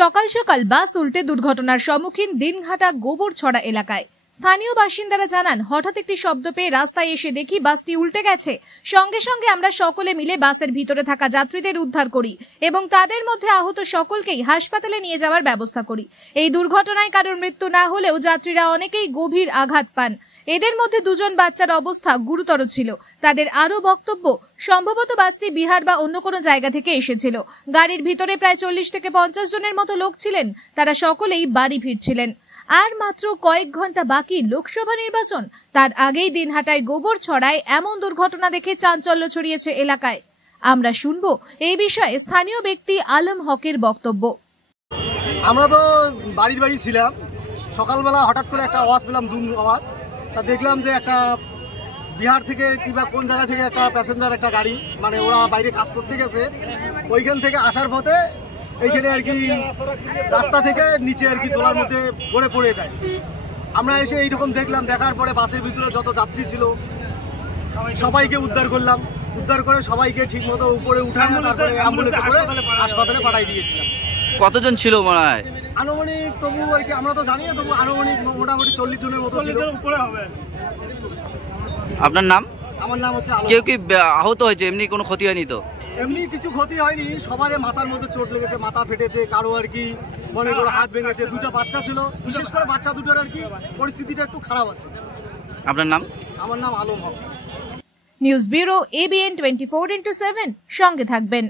সকাল সকাল বাস উল্টে দুর্ঘটনার সম্মুখীন দিনঘাটা গোবরছড়া এলাকায়। স্থানীয় বাসিন্দারা জানান, হঠাৎ একটি শব্দ পেয়ে রাস্তায় এসে দেখি বাসটি উল্টে গেছে। সঙ্গে সঙ্গে আমরা সকলে মিলে বাসের ভিতরে থাকা যাত্রীদের উদ্ধার করি এবং তাদের মধ্যে আহত সকলকেই হাসপাতালে নিয়ে যাওয়ার ব্যবস্থা করি। এই দুর্ঘটনায় কারোর মৃত্যু না হলেও যাত্রীরা অনেকেই গভীর আঘাত পান। এদের মধ্যে দুজন বাচ্চার অবস্থা গুরুতর ছিল। তাদের আরও বক্তব্য, সম্ভবত বাসটি বিহার বা অন্য কোনো জায়গা থেকে এসেছিল। গাড়ির ভিতরে প্রায় 40 থেকে 50 জনের মতো লোক ছিলেন। তারা সকলেই বাড়ি ফিরছিলেন। আর মাত্র কয়েক ঘন্টা বাকি লোকসভা নির্বাচন। তার আগেই দিনহাটায় গোবরছড়ায় এমন দুর্ঘটনা দেখে চাঞ্চল্য ছড়িয়েছে এলাকায়। আমরা শুনবো এই বিষয়ে স্থানীয় ব্যক্তি আলম হকের বক্তব্য। আমরা তো বাড়ি ছিলাম, সকালবেলা হঠাৎ করে একটা আওয়াজ পেলাম, দুম আওয়াজ। তা দেখলাম যে একটা বিহার থেকে কিংবা কোন জায়গা থেকে একটা প্যাসেঞ্জার একটা গাড়ি, মানে ওরা বাইরে কাজ করতে গেছে, ওইখান থেকে আসার পথে এইখানে আর কি রাস্তা থেকে নিচে আর কি দোলার মধ্যে পড়ে যায়। আমরা এসে এইরকম দেখলাম, দেখার পরে বাসের ভিতরে যত যাত্রী ছিল সবাইকে উদ্ধার করলাম। উদ্ধার করে সবাইকে ঠিক মতো উপরে উঠায় তারপরে অ্যাম্বুলেন্সে করে হাসপাতালে পাঠাই দিয়েছিলাম। কতজন ছিল মনে হয়? আনুমানিক তবু আর কি আমরা তো জানি না, তবু আনুমানিক মোটামুটি 40 জনের মতো ছিল। আপনার নাম? আমার নাম হচ্ছে আলম। কেউ কি আহত হয়েছে? এমনি কোনো ক্ষতি হয়নি তো? এমনি কিছু ক্ষতি হয়নি, সবার মাথার মধ্যে চোট লেগেছে, মাথা ফেটেছে, কারো আর কি মনে করে হাত ভেঙেছে। দুটো বাচ্চা ছিল, বিশেষ করে বাচ্চা দুটোর আর কি পরিস্থিতিটা একটু খারাপ আছে। আপনার নাম? আমার নাম আলম হক। নিউজ ব্যুরো, ABN 24/7 সঙ্গে থাকবেন।